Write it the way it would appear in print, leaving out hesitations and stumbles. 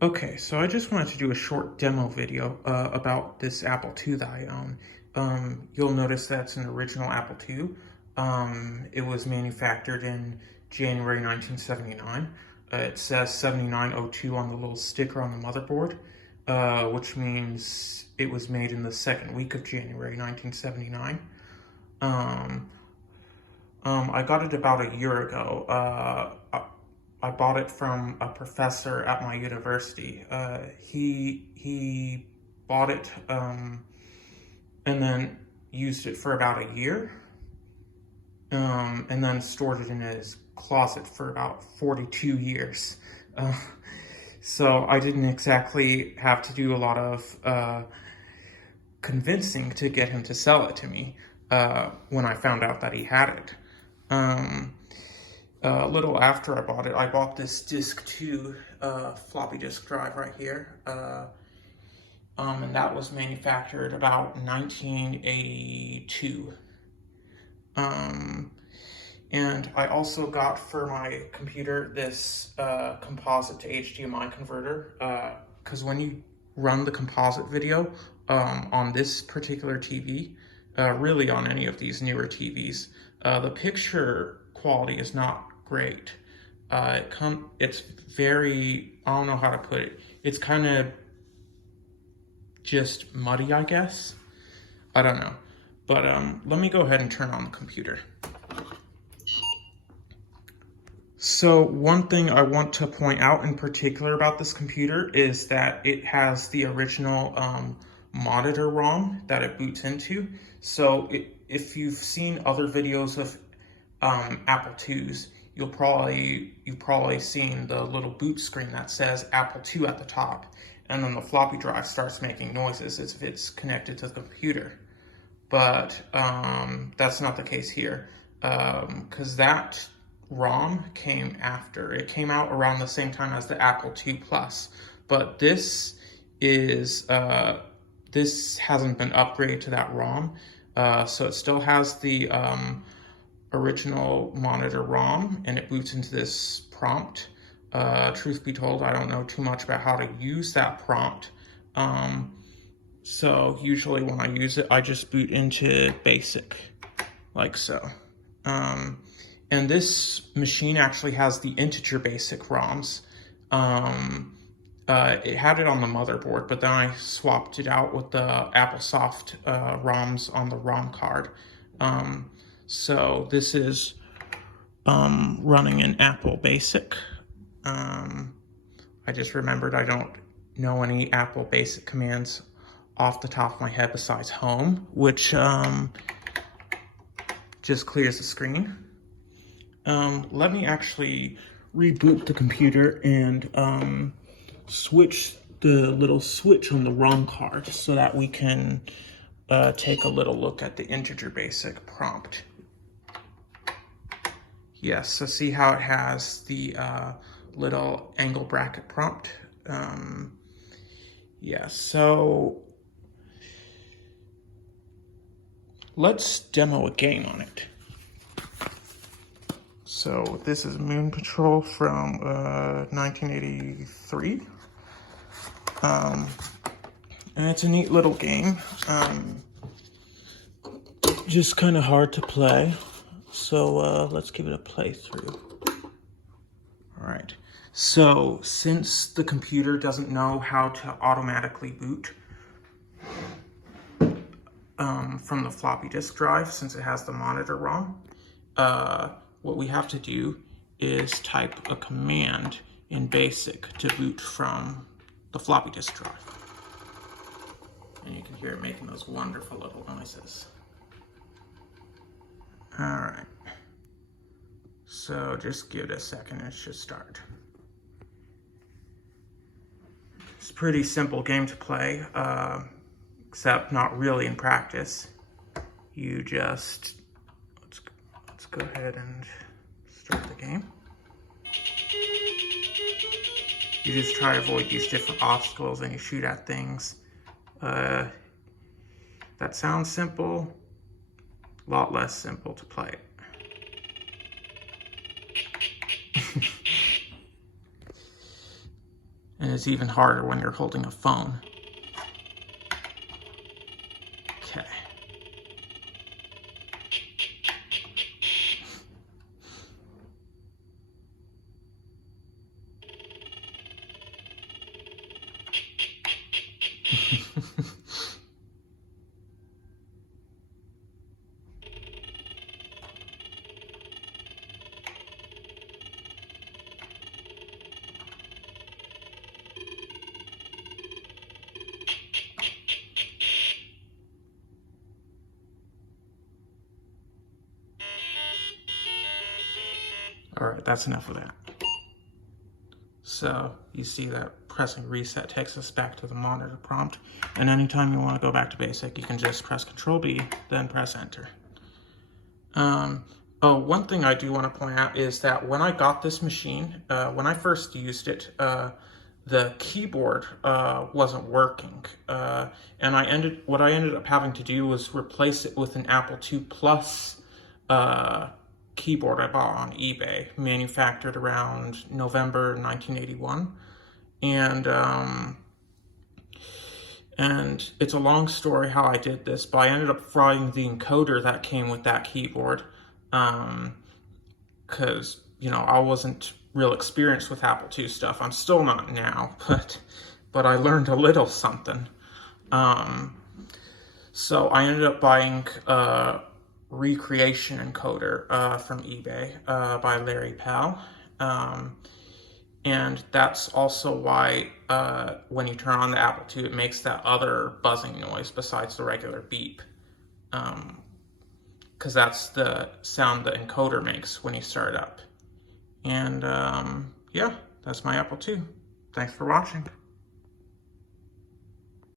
Okay, so I just wanted to do a short demo video about this Apple II that I own. You'll notice that's an original Apple II. It was manufactured in January 1979. It says 7902 on the little sticker on the motherboard, which means it was made in the second week of January 1979. Um, I got it about a year ago. I bought it from a professor at my university. He bought it and then used it for about a year, and then stored it in his closet for about 42 years. Uh, so I didn't exactly have to do a lot of convincing to get him to sell it to me when I found out that he had it. Um, a little after I bought this Disk 2 floppy disk drive right here. And that was manufactured about 1982. And I also got for my computer this composite to HDMI converter, because when you run the composite video on this particular TV, really on any of these newer TVs, the picture quality is not great. It's very, I don't know how to put it. It's kind of just muddy, I guess. I don't know. But let me go ahead and turn on the computer. So one thing I want to point out in particular about this computer is that it has the original monitor ROM that it boots into. So if you've seen other videos of Apple IIs, you've probably seen the little boot screen that says Apple II at the top, and then the floppy drive starts making noises as if it's connected to the computer. But that's not the case here, because that ROM came after. It came out around the same time as the Apple II Plus, but this hasn't been upgraded to that ROM, so it still has the original monitor ROM, and it boots into this prompt. Truth be told, I don't know too much about how to use that prompt. So usually when I use it, I just boot into basic, like so. And this machine actually has the integer basic ROMs. It had it on the motherboard, but then I swapped it out with the AppleSoft ROMs on the ROM card. So this is running an Apple Basic. I just remembered I don't know any Apple Basic commands off the top of my head besides home, which just clears the screen. Let me actually reboot the computer and switch the little switch on the ROM card so that we can take a little look at the integer basic prompt. Yes, so see how it has the little angle bracket prompt? Yeah, so let's demo a game on it. So this is Moon Patrol from 1983. And it's a neat little game. Just kind of hard to play. So let's give it a playthrough. All right. So since the computer doesn't know how to automatically boot from the floppy disk drive, since it has the monitor ROM, what we have to do is type a command in BASIC to boot from the floppy disk drive. And you can hear it making those wonderful little noises. All right. So just give it a second, it should start. It's a pretty simple game to play, except not really in practice. You just, let's go ahead and start the game. You just try to avoid these different obstacles and you shoot at things. That sounds simple, a lot less simple to play it. And it's even harder when you're holding a phone. Okay. All right, that's enough of that. So you see that pressing reset takes us back to the monitor prompt. And anytime you want to go back to basic, you can just press Control B, then press Enter. One thing I do want to point out is that when I got this machine, when I first used it, the keyboard wasn't working. And what I ended up having to do was replace it with an Apple II Plus keyboard I bought on eBay, manufactured around November 1981. And it's a long story how I did this, but I ended up frying the encoder that came with that keyboard, because, I wasn't real experienced with Apple II stuff. I'm still not now, but I learned a little something. So I ended up buying recreation encoder from eBay by Larry Powell. And that's also why when you turn on the Apple II, it makes that other buzzing noise besides the regular beep. Because that's the sound the encoder makes when you start up. And yeah, that's my Apple II. Thanks for watching.